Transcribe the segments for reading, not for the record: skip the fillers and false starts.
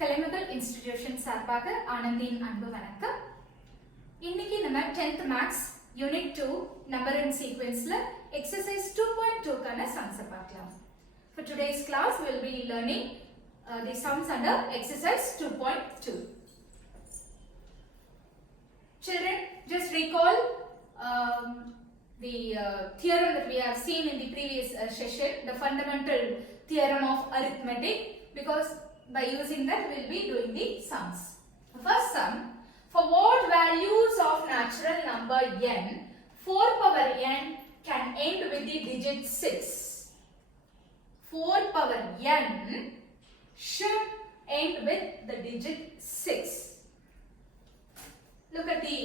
கலைமகள் institution சார்பாக ஆனந்தின் அன்பு வணக்கம். இன்னைக்கு நம்ம 10th maths unit 2 number and சீக்வென்ஸ்ல எக்ஸசைஸ் 2.2 கான சம்ஸ் பார்க்கலாம். For today's class we will be learning the sums under exercise 2.2. Children, just recall the theorem that we have seen in the previous session, the fundamental theorem of arithmetic, because by using that we will be doing the sums. The first sum, for what values of natural number n, 4 power n can end with the digit 6. 4 power n should end with the digit 6. Look at the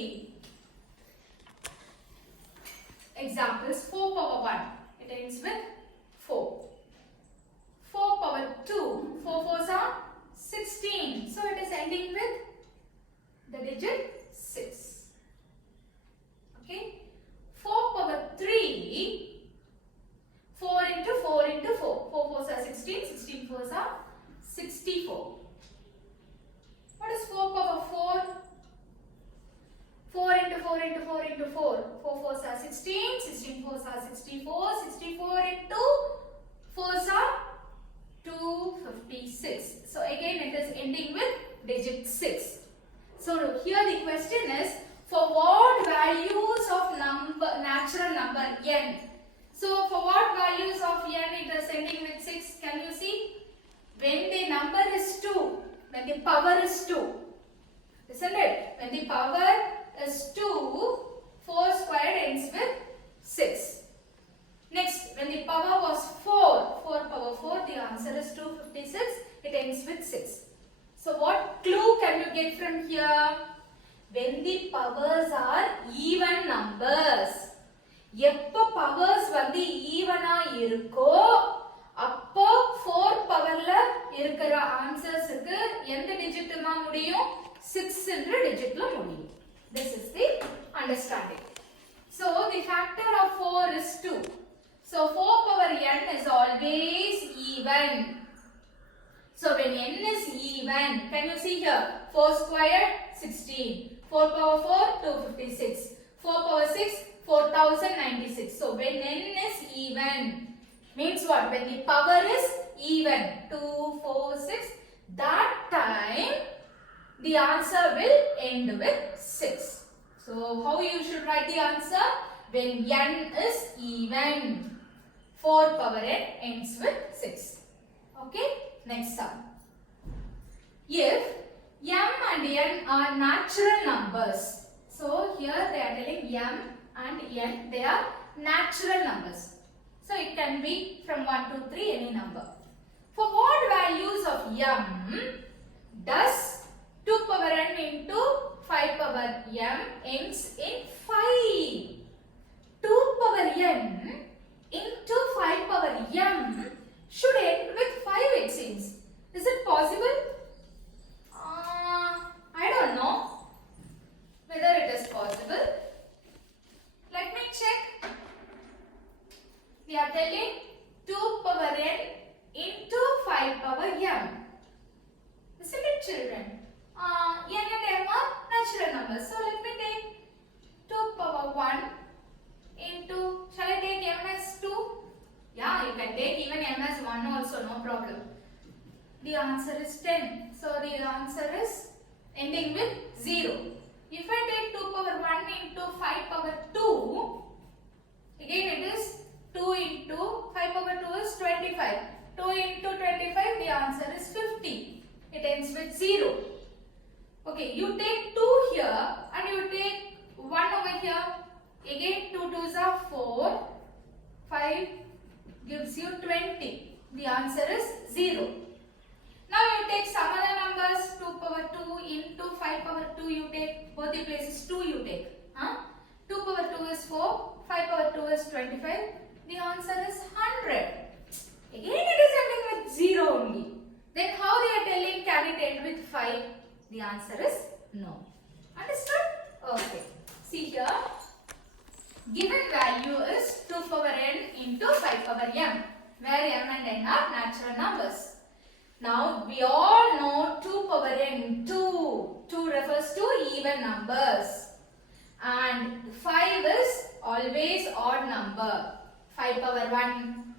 examples. 4 power 1, it ends with 4. 4 power 2, 4 fours are 16. So it is ending with the digit 6. Okay. 4 power 3, 4 into 4 into 4. 4 fours are 16, 16 fours are 64. What is 4 power 4? 4 into 4 into 4 into 4. 4 fours are 16, 16 fours are 64, 64 into 4s are 256. So again it is ending with digit 6. So here the question is, for what values of natural number n? So for what values of n it is ending with 6? Can you see? When the number is 2, when the power is 2. Isn't it? When the power is 2, 4 squared ends with 6. Next, when the power was 4, 4 power 4, the answer is 256, it ends with 6. So what clue can you get from here? When the powers are even numbers. எப்போ powers வந்து ஈவனா இருக்கோ அப்போ 4 பவர்ல இருக்கிற ஆன்சர்ஸ்க்கு எந்த டிஜிட்மா முடியும்? 6 என்ற டிஜிட்ல முடியும். This is the understanding. So the factor of 4 is 2. So 4 power n is always even. So when n is even, can you see here? 4 squared 16. 4 power 4 256. 4 power 6 4096. So when n is even, means what? When the power is even, 2 4 6, that time the answer will end with 6. So how you should write the answer? When n is even, 4 power n ends with 6. Okay, next sum. If m and n are natural numbers, so here they are telling m and n, they are natural numbers. So it can be from 1 to 3, any number. For what values of m does 2 power n into 5 power m ends in 5? 2 power n into 5 power m should end with 5, it seems. Is it possible? I don't know whether it is possible. Let me check. We are telling 2 power n into 5 power m. Isn't it, children? N and m are natural numbers. So let me take 2 power 1 into, shall I take m as 2? Yeah, you can take even m as 1 also, no problem. The answer is 10. So the answer is ending with 0. If I take 2 power 1 into 5 power 2, again it is 2 into 5 power 2 is 25. 2 into 25, the answer is 50. It ends with 0. Okay, you take 2 here and you take 1 over here. Again 2 2s are 4. 5 gives you 20. The answer is 0. Now you take some other numbers. 2 power 2 into 5 power 2 you take. Both the places 2 you take. 2 power 2 is 4. 5 power 2 is 25. The answer is 100. Again it is ending with 0 only. Then how they are telling can it end with 5? The answer is no. Understood? Okay. See here. Given value is 2 power n into 5 power m, where m and n are natural numbers. Now we all know 2 n 2. 2 refers to even numbers. And 5 is always odd number. 5 power 1,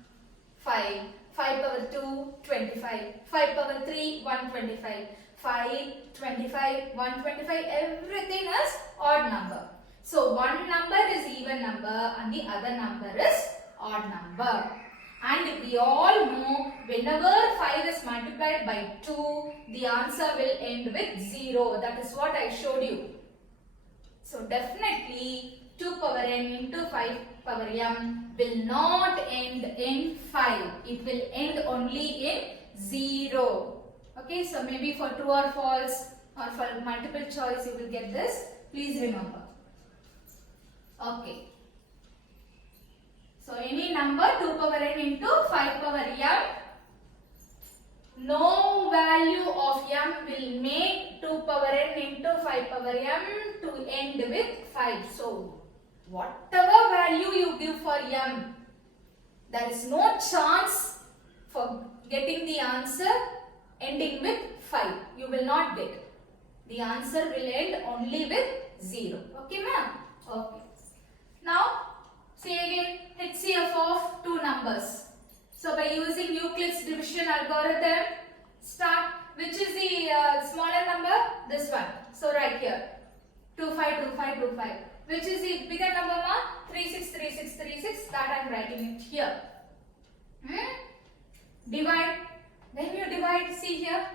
5. 5 power 2, 25. 5 power 3, 125. 5, 25, 125, everything is odd number. So one number is even number and the other number is odd number. And we all know whenever 5 is multiplied by 2, the answer will end with 0. That is what I showed you. So definitely 2 power n into 5 power m will not end in 5. It will end only in 0. Okay, so maybe for true or false or for multiple choice you will get this. Please remember. Okay. So any number 2 power n into 5 power m. No value of m will make 2 power n into 5 power m to end with 5. So whatever value you give for m, there is no chance for getting the answer ending with 5. You will not get. The answer will end only with 0. Okay, ma'am? Okay. Now, say again HCF of two numbers. So, by using Euclid's division algorithm, start. Which is the smaller number? This one. So, right here. 252525. Which is the bigger number, ma'am? 363636. That I am writing it here. Divide. When you divide, see here.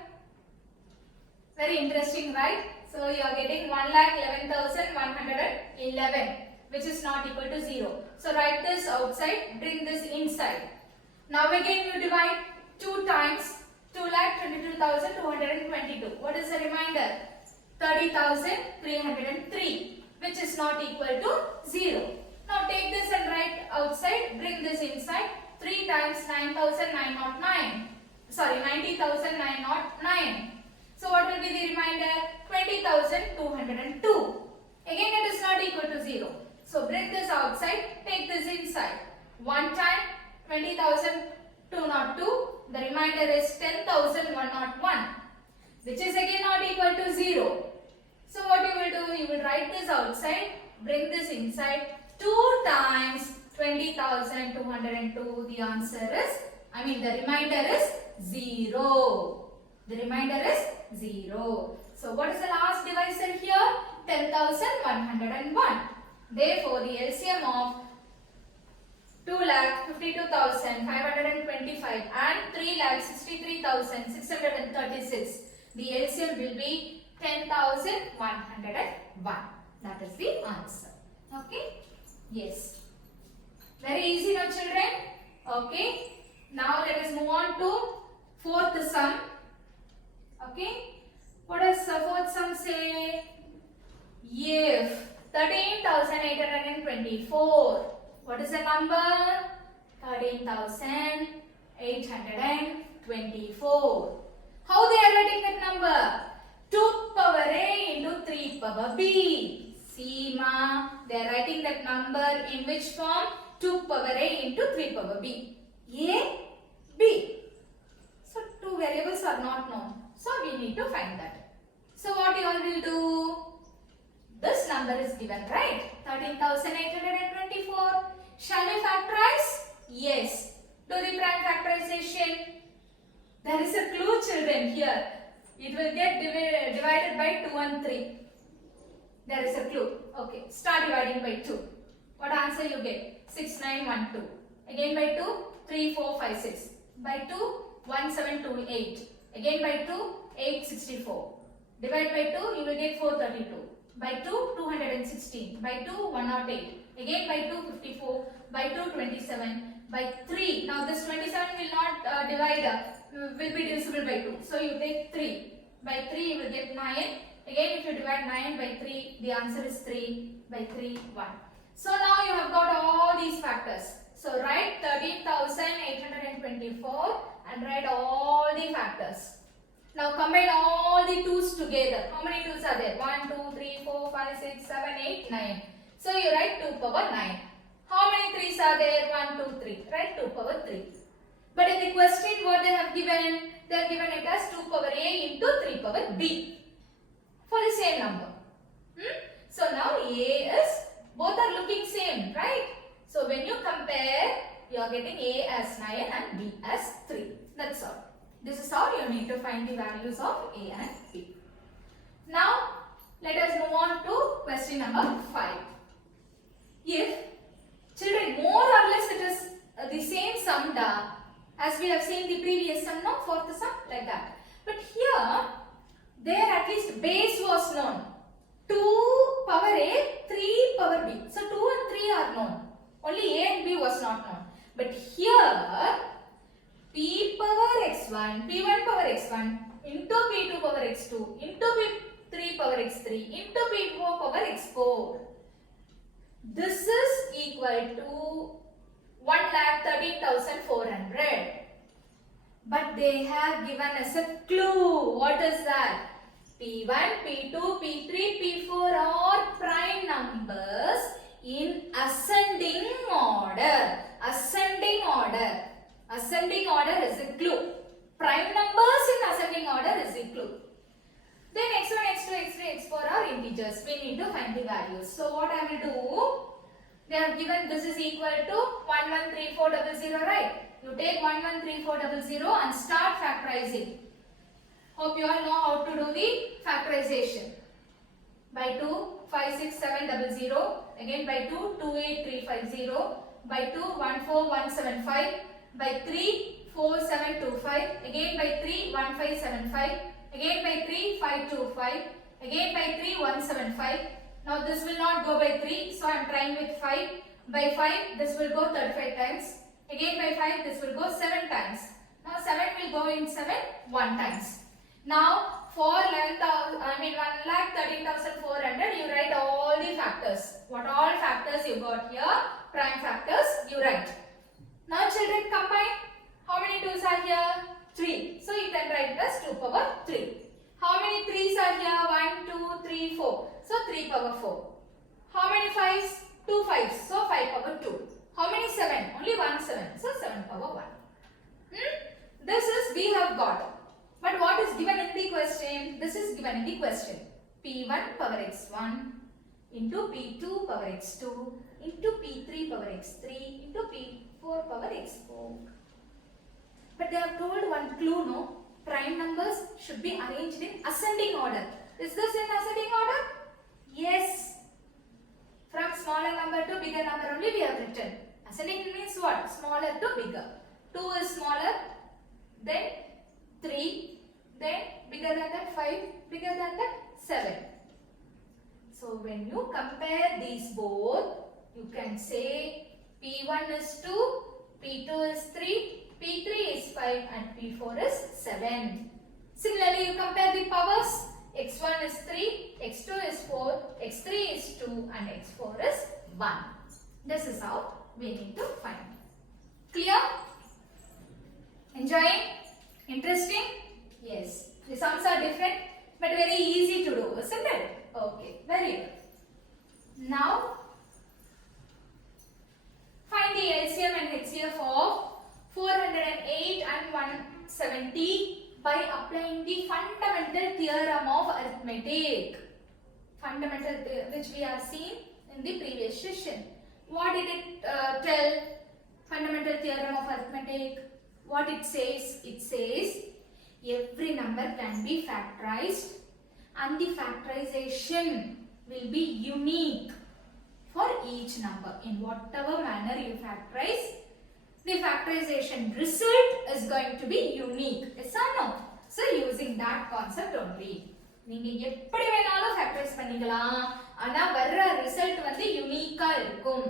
Very interesting, right? So you are getting 1,11,111, which is not equal to 0. So write this outside, bring this inside. Now again you divide 2 times 2,22,222. What is the remainder? 30,303, which is not equal to 0. Now take this and write outside, bring this inside. 3 times 9,909. Sorry, 90,909. So what will be the remainder? 20,202. Again it is not equal to 0. So bring this outside, take this inside. 1 time 20,202. The remainder is 10,101. Which is again not equal to 0. So what you will do? You will write this outside, bring this inside. 2 times 20,202. The answer is, the remainder is 0. The remainder is 0. So what is the last divisor here? 10,101. Therefore, the LCM of 2,52,525 and 3,63,636. The LCM will be 10,101. That is the answer. Okay? Yes. Very easy now, children. Okay. Now let us move on to fourth sum. Okay. What does the fourth sum say? If 13,824. What is the number? 13,824. How they are writing that number? 2 power a into 3 power b. See, ma, they are writing that number in which form? 2 power a into 3 power b. A, b. So, two variables are not known. So, we need to find that. So, what you all will do? This number is given, right? 13,824. Shall we factorize? Yes. Do the prime factorization. There is a clue, children, here. It will get divided by 2 and 3. There is a clue. Okay. Start dividing by 2. What answer you get? 6912. Again by 2, 3456. By 2, 1728. Again by 2, 864. Divide by 2, you will get 432. By 2, 216. By 2, 108. Again by 2, 54. By 2, 27. By 3. Now this 27 will not divide, will be divisible by 2. So you take 3. By 3 you will get 9. Again if you divide 9 by 3, the answer is 3. By 3, 1. So now you have got all these factors. So write 13,824 and write all the factors. Now combine all the 2's together. How many 2's are there? 1, 2, 3, 4, 5, 6, 7, 8, 9. So you write 2 power 9. How many 3's are there? 1, 2, 3. Write 2 power 3. But in the question what they have given? They have given it as 2 power a into 3 power power b for the same number. So now a is, both are looking same, right? So when you compare, you are getting a as 9 and b as 3. That's all. This is how you need to find the values of a and b. Now let us move on to question number 5. If children, more or less it is the same sum as we have seen the previous sum, no, fourth sum, like that. But here, there at least base was known. 2 power a, 3 power b. So 2 and 3 are known. Only a and b was not known. But here, p power x1, p1 power x1 into p2 power x2 into p3 power x3 into p4 power x4. This is equal to 1,13,400. But they have given us a clue. What is that? P1, P2, P3, P4 are prime numbers in ascending order. Ascending order. Ascending order is a clue. Prime numbers in ascending order is a clue. Then x1, x2, x3, x4 are integers. We need to find the values. So what I will do? They have given this is equal to 113400, right? You take 113400 and start factorizing. Hope you all know how to do the factorization. By 2, 56700. Again by 2, 28350. By 2, 14175. By 3, 4725. Again by 3, 1575. Again by 3, 525. Again by 3, 175. Now this will not go by 3, so I am trying with 5. By 5, this will go 35 times. Again by 5, this will go 7 times. Now 7 will go in 7 1 times. Now for 1,13,400, you write all the factors. What all factors you got here? Prime factors you write. Now children, combine. How many 2's are here? 3. So you can write as 2 power 3. How many 3's are here? 1, 2, 3, 4. So 3 power 4. How many 5's? 2 5's. So 5 power 2. How many 7? Only 1 7. So 7 power 1. This is we have got. But what is given in the question? This is given in the question. P1 power x1 into P2 power x2 into P3 power x3 into P4 power x4. But they have told one clue, no? Prime numbers should be arranged in ascending order. Is this in ascending order? Yes. From smaller number to bigger number only we have written. Ascending means what? Smaller to bigger. 2 is smaller, then 3, then bigger than that 5, bigger than that 7. So when you compare these both, you can say P1 is 2, P2 is 3, P3 is 5 and P4 is 7. Similarly, you compare the powers. X1 is 3, X2 is 4, X3 is 2 and X4 is 1. This is how we need to find. Clear? Enjoying? Interesting? Yes. The sums are different but very easy to do, isn't it? Okay, very good. Now, find the LCM and HCF of 408 and 170 by applying the fundamental theorem of arithmetic. Fundamental which we have seen in the previous session. What did it tell? Fundamental theorem of arithmetic. What it says? It says every number can be factorized and the factorization will be unique for each number. In whatever manner you factorize, the factorization result is going to be unique. Yes or no? So using that concept only. நீங்க எப்படி வேணாலும் factorise பண்ணிக்கலாம். ஆனா வர்ற result வந்து யூனிக்கா இருக்கும்.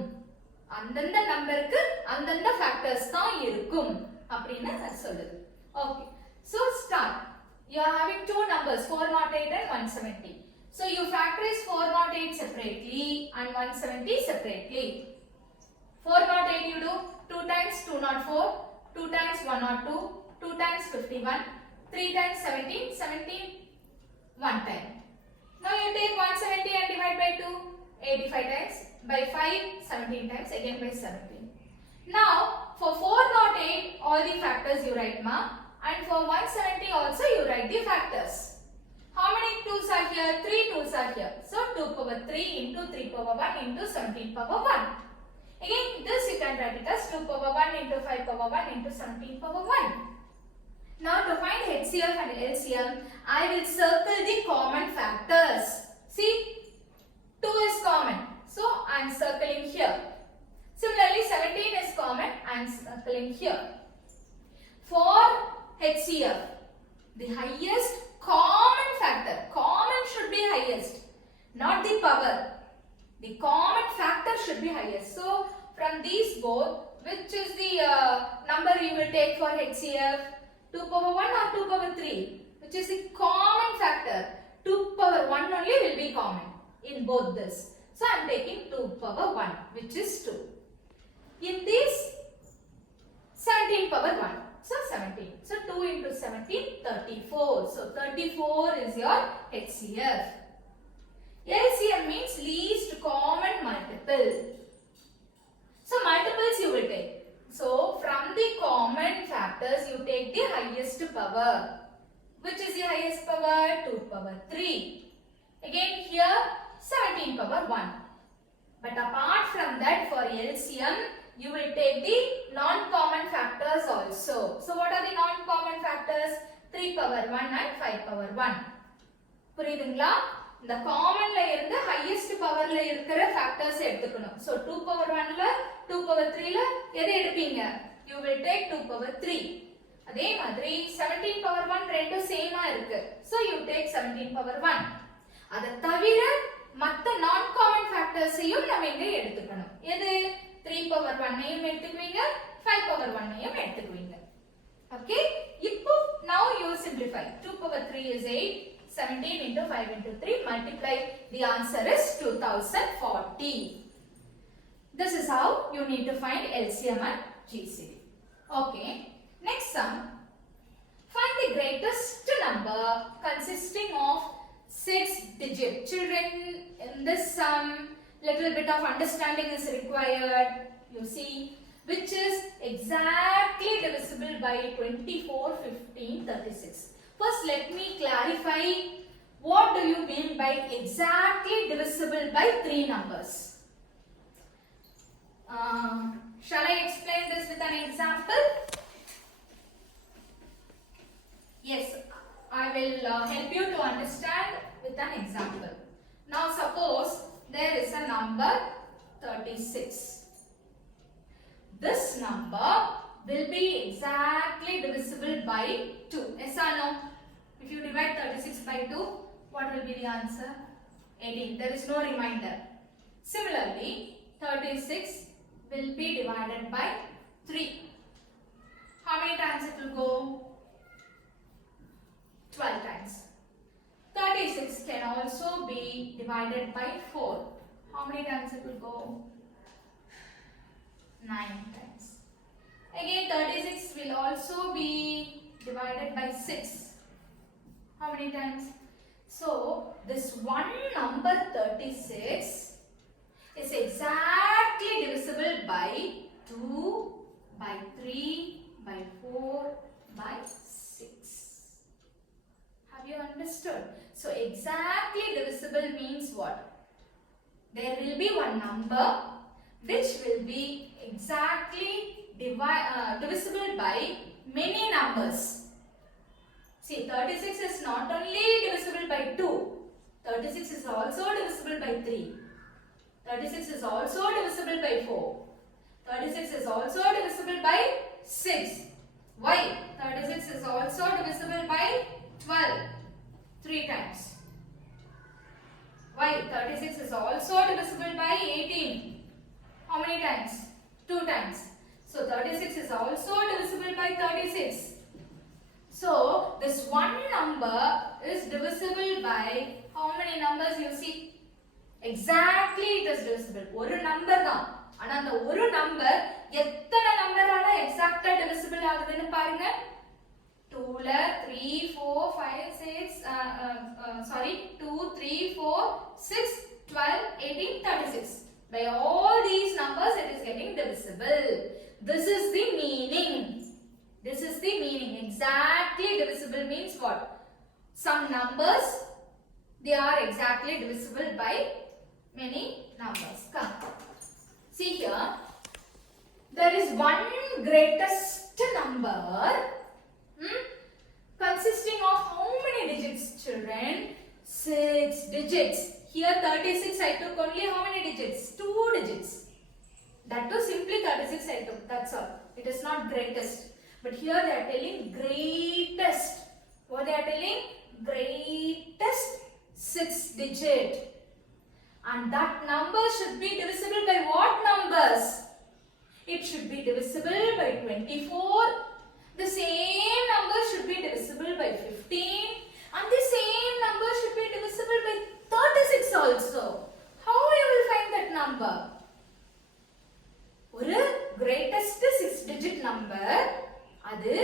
அந்தந்த நம்பருக்கு அந்தந்த ஃபேக்டர்ஸ் தான் இருக்கும் அப்படினு சொல்லுது. Okay. So start. You are having two numbers 408 and 170. So you factorize 408 separately and 170 separately. 408 you do 2 times 204, 2 times 102, 2 times 51, 3 times 17, 17 1 time. Now you take 170 and divide by 2, 85 times, by 5, 17 times, again by 17. Now for 408 all the factors you write ma, and for 170 also you write the factors. are here. So 2 power 3 into 3 power 1 into 17 power 1. Again, this you can write it as 2 power 1 into 5 power 1 into 17 power 1. Now to find HCF and LCM, I will circle the common factors. See, 2 is common. So I am circling here. Similarly, 17 is common. I am circling here. For HCF, the highest common factor. Common should be highest, not the power. The common factor should be highest. So from these both, which is the number you will take for HCF? 2 power 1 or 2 power 3? Which is the common factor? 2 power 1 only will be common in both this. So I am taking 2 power 1, which is 2. In this, 17 power 1. So 17. So 2 into 17, 34. So 34 is your HCF. LCM means least common multiple. So multiples you will take. So from the common factors you take the highest power. Which is the highest power? 2 power 3. Again here 17 power 1. But apart from that, for LCM you will take the non-common factors also. So what are the non-common factors? 3 power 1 and 5 power 1. புரியுதுங்களா? இந்த காமன்ல இருந்து highest பவர்ல இருக்கிற factors எடுத்துக்கணும். So 2 power 1 ல 2 power 3 ல எதை எடுப்பீங்க? You will take 2 power 3. அதே மாதிரி 17 power 1 ரெண்டும் சேமா இருக்கு. So you take 17 power 1. அத தவிர மத்த நான் காமன் ஃபேக்டர்ஸையும் நம்ம இங்க எடுத்துக்கணும். எது? 3 power 1 ஐயும் எடுத்துக்குவீங்க, 5 power 1 ஐயும் எடுத்துக்குவீங்க. Okay? இப்போ now you simplify. 2 power 3 is 8. 17 into 5 into 3 multiply, the answer is 2040. This is how you need to find LCM and GCD. Okay, next sum. Find the greatest number consisting of 6 digits. Children, in this sum, little bit of understanding is required. You see, which is exactly divisible by 24, 15, 36. First, let me clarify what do you mean by exactly divisible by 3 numbers. Shall I explain this with an example? Yes, I will help you to understand with an example. Now, suppose there is a number 36. This number will be exactly divisible by 2. Yes or no? If you divide 36 by 2, what will be the answer? 18. There is no remainder. Similarly, 36 will be divided by 3. How many times it will go? 12 times. 36 can also be divided by 4. How many times it will go? 9 times. Again, 36 will also be divided by 6. How many times? So, this one number 36 is exactly divisible by 2, by 3, by 4, by 6. Have you understood? So, exactly divisible means what? There will be one number which will be exactly divisible by many numbers. See, 36 is not only divisible by 2, 36 is also divisible by 3, 36 is also divisible by 4, 36 is also divisible by 6. Why? 36 is also divisible by 12, 3 times. Why? 36 is also divisible by 18. How many times? 2 times. So 36 is also divisible by 36. So this one number is divisible by how many numbers you see? Exactly it is divisible. ஒரு number தான். ஆனா அந்த ஒரு number எத்தனை நம்பரால எக்ஸாக்ட்டா divisible ஆகுதுன்னு பாருங்க. 2 ல 3 4 5 6 2 3 4 6 12 18 36. By all these numbers it is getting divisible. This is the meaning. This is the meaning. Exactly divisible means what? Some numbers They are exactly divisible by many numbers. Come. See here. There is one greatest number consisting of how many digits, children? 6 digits. Here 36 I took only how many digits? 2 digits. That too simply 36 I took. That's all. It is not greatest. But here they are telling greatest. What they are telling? Greatest 6 digit. And that number should be divisible by what numbers? It should be divisible by 24. The same number should be divisible by 15. And the same number should be divisible by 36 also. How you will find that number? ஒரு greatest 6 digit number அது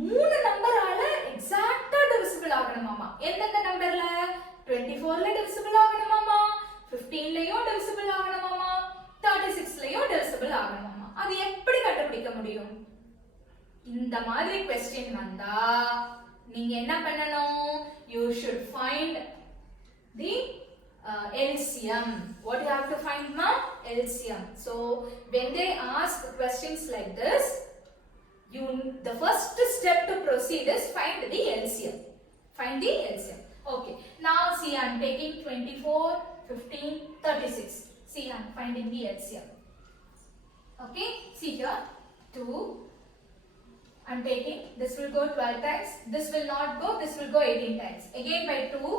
3 நம்பரால எக்ஸாக்ட்டா divisible ஆகணுமாமா. எந்தெந்த நம்பர்ல? 24ல divisible ஆகணுமாமா, 15லயும் divisible ஆகணுமாமா, 36லயும் divisible ஆகணுமாமா. அது எப்படி கண்டுபிடிக்க முடியும்? இந்த மாதிரி क्वेश्चन வந்தா நீங்க என்ன பண்ணணும்? You should find the LCM. What you have to find, ma? LCM. So when they ask questions like this, the first step to proceed is find the LCM. Find the LCM. Okay. Now see, I am taking 24, 15, 36. See, I am finding the LCM. Okay. See here, 2. I am taking, this will go 12 times. This will not go. This will go 18 times. Again by 2.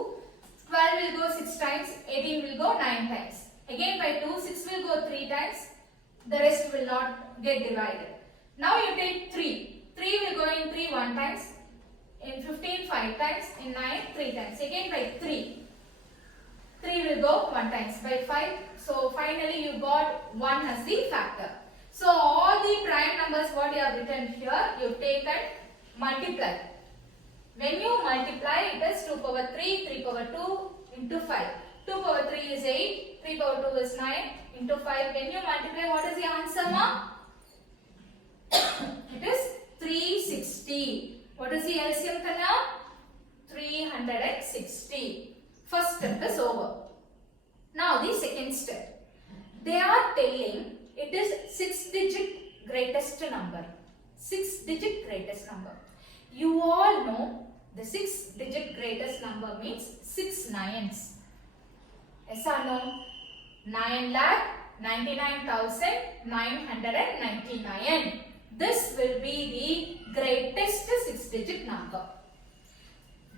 12 will go 6 times, 18 will go 9 times. Again by 2, 6 will go 3 times, the rest will not get divided. Now you take 3. 3 will go in 3 1 times, in 15 5 times, in 9 3 times. Again by 3. 3 will go 1 times, by 5. So finally you got 1 as the factor. So all the prime numbers what you have written here, you take and multiply. When you multiply, it is 2 power 3, 3 power 2 into 5. 2 power 3 is 8, 3 power 2 is 9 into 5. When you multiply, what is the answer, ma? It is 360. What is the LCM, Kanna? 360. First step is over. Now the second step. They are telling it is 6-digit greatest number. 6-digit greatest number. You all know the 6-digit greatest number means 6 nines. Yes or no? 9,99,999. This will be the greatest 6-digit number.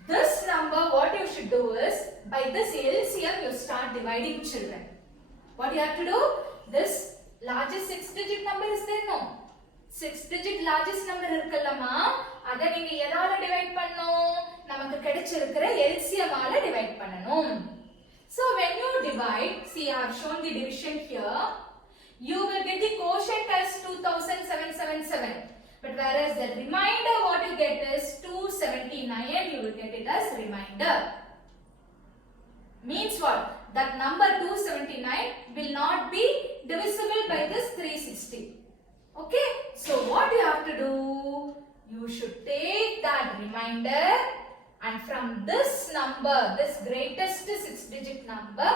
This number, what you should do is, by this LCM you start dividing, children. What you have to do? This largest 6-digit number is there, no? 6-digit largest number இருக்குல்லமா, அத நீங்க எதால divide பண்ணனும்? நமக்கு கிடைச்சிருக்கிற LCM ஆல divide பண்ணனும். So when you divide, see I have shown the division here, you will get the quotient as 2777. But whereas the remainder what you get is 279, you will get it as remainder. Means what? That number 279 will not be divisible by this 360. Okay, so what you have to do? You should take that remainder and from this number, this greatest 6-digit number,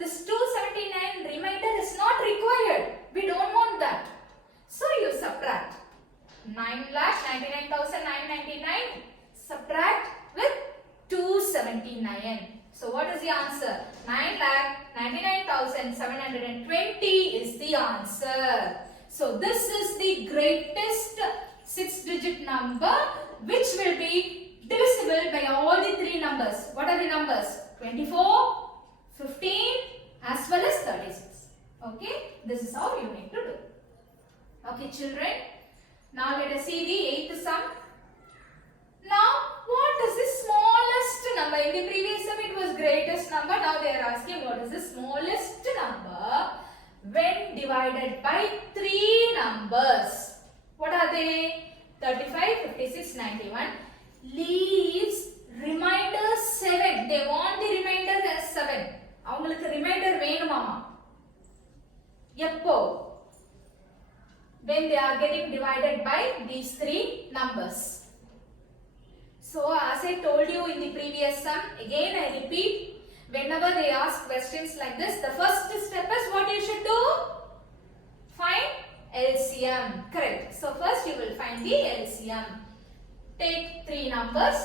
this 279 remainder is not required. We don't want that. So you subtract 9,99,999 subtract with 279. So what is the answer? 9,99,720 is the answer. So this is the greatest 6-digit number which will be divisible by all the 3 numbers. What are the numbers? 24, 15 as well as 36. Okay, this is how you need to do. Okay children, now let us see the 8th sum. Now what is the smallest number? In the previous sum it was greatest number. Now they are asking what is the smallest number when divided by 3 numbers. What are they? 35, 56, 91. Leaves remainder 7. They want the remainder as 7. அவங்களுக்கு remainder வேணுமாமா. எப்போ? When they are getting divided by these 3 numbers. So as I told you in the previous sum, again I repeat, Whenever they ask questions like this, the first step is what you should do? Find LCM. Correct. So first you will find the LCM. Take three numbers,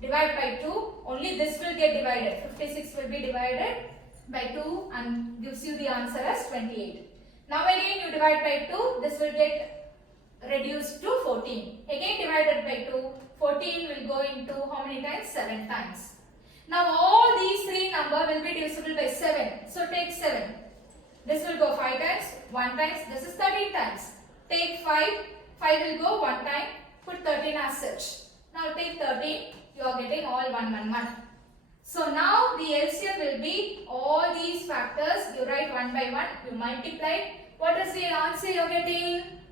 divide by 2. Only this will get divided. 56 will be divided by 2 and gives you the answer as 28. Now again you divide by 2. This will get reduced to 14. Again divided by 2. 14 will go into how many times? 7 times. Now all these three numbers will be divisible by 7. So take 7. This will go 5 times, 1 times. This is 13 times. Take 5. 5 will go 1 time. Put 13 as such. Now take 13. You are getting all 1, 1, 1. So now the LCM will be all these factors. You write 1 by 1. You multiply. What is the answer you are getting?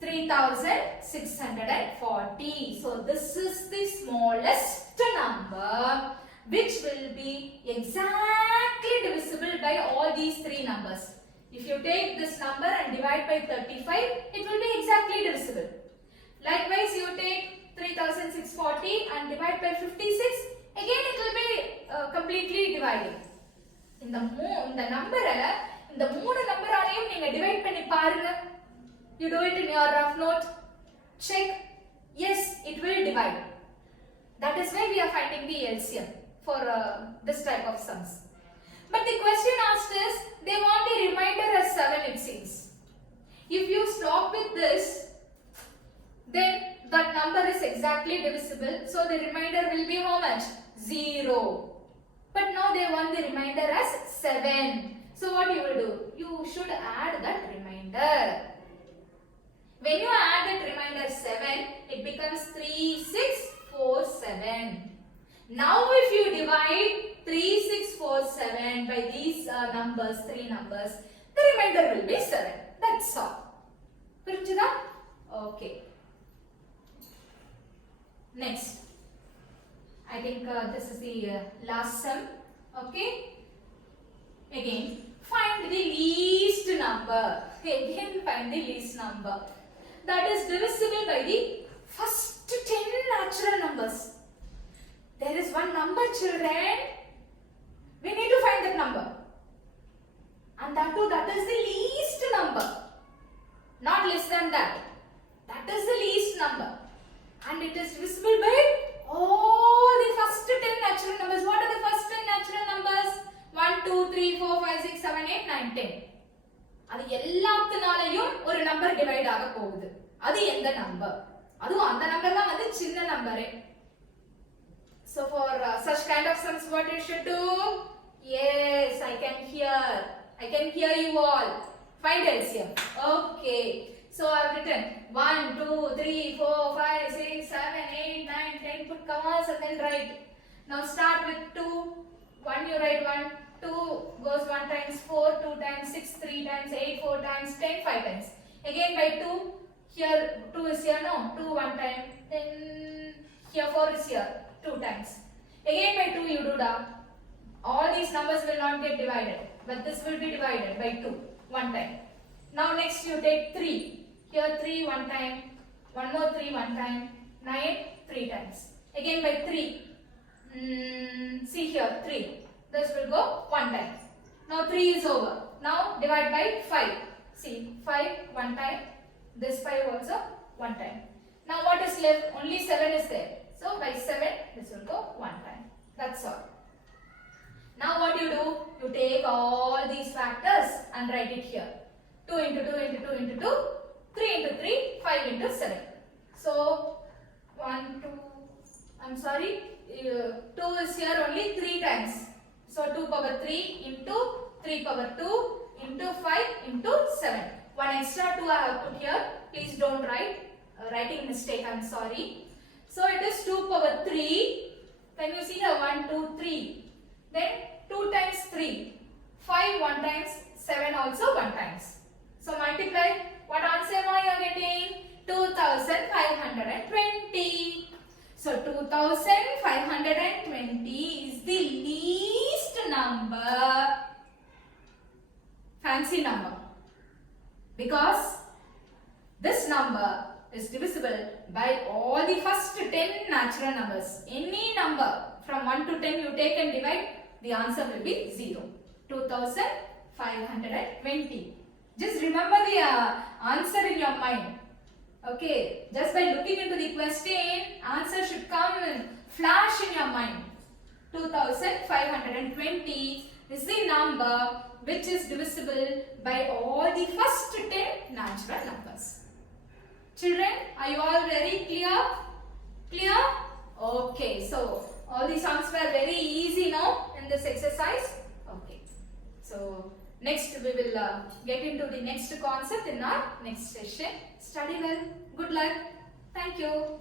3640. So this is the smallest number which will be exactly divisible by all these three numbers. If you take this number and divide by 35, it will be exactly divisible. Likewise, you take 3640 and divide by 56, again it will be completely dividing. In the number, in the மூணு number ஆலையும் நீங்க divide பண்ணி பாருங்க. You do it in your rough note. Check. Yes, it will divide. That is why we are finding the LCM for this type of sums. But the question asked is, they want the remainder as 7 it seems. If you stop with this, then that number is exactly divisible. So the remainder will be how much? 0. But now they want the remainder as 7. So what you will do? You should add that remainder. When you add that remainder 7, it becomes 3647. Now if you divide 3647 by these numbers, three numbers, the remainder will be 7. That's all. Purichida? Okay. Next. I think this is the last sum. Okay. Again, find the least number. Again, find the least number. That is divisible by the first 10 natural numbers. There is one number, children. We need to find that number. And that too, that is the least number. Not less than that. That is the least number. And it is divisible by all the first 10 natural numbers. What are the first 10 natural numbers? 1, 2, 3, 4, 5, 6, 7, 8, 9, 10. அது எல்லாத்துனாலயும் ஒரு number divide ஆக போகுது. அது எந்த number? அதுவும் அந்த number தான் வந்து சின்ன நம்பரே. So for such kind of sums, what you should do? Yes, I can hear you all. Find LCM. Okay. So I have written 1, 2, 3, 4, 5, 6, 7, 8, 9, 10. Put commas and then write. Now start with 2. 1 you write 1. 2 goes 1 times, 4 2 times, 6 3 times, 8 4 times, 10 5 times. Again by 2. Here 2 is here, no? 2 1 time. Then here 4 is here. 2 times. Again by 2 you do that. All these numbers will not get divided, but this will be divided by 2 1 time. Now next you take 3. Here 3 1 time. One more 3 1 time. 9 3 times. Again by 3. See here 3. This will go 1 time. Now 3 is over. Now divide by 5. See 5 1 time. This 5 also 1 time. Now what is left? Only 7 is there. So by 7, this will go 1 time. That's all. Now what you do? You take all these factors and write it here. 2 into 2 into 2 into 2, 3 into 3, 5 into 7. So 1, 2, I'm sorry, 2 is here only 3 times. So 2 power 3 into 3 power 2 into 5 into 7. One extra 2 I have put here. Please don't write. Writing mistake, I'm sorry. So it is 2 power 3. Can you see here? 1, 2, 3. Then 2 times 3. 5 1 times. 7 also 1 times. So multiply. What answer am I getting? 2520. So 2520 is the least number. Fancy number. Because this number is divisible by all the first 10 natural numbers. Any number from 1 to 10 you take and divide, the answer will be 0. 2520. Just remember the answer in your mind. Okay, just by looking into the question, answer should come and flash in your mind. 2520 is the number which is divisible by all the first 10 natural numbers. Children, are you all very clear? Clear? Okay, so all these sums were very easy now in this exercise. Okay, so next we will get into the next concept in our next session. Study well. Good luck. Thank you.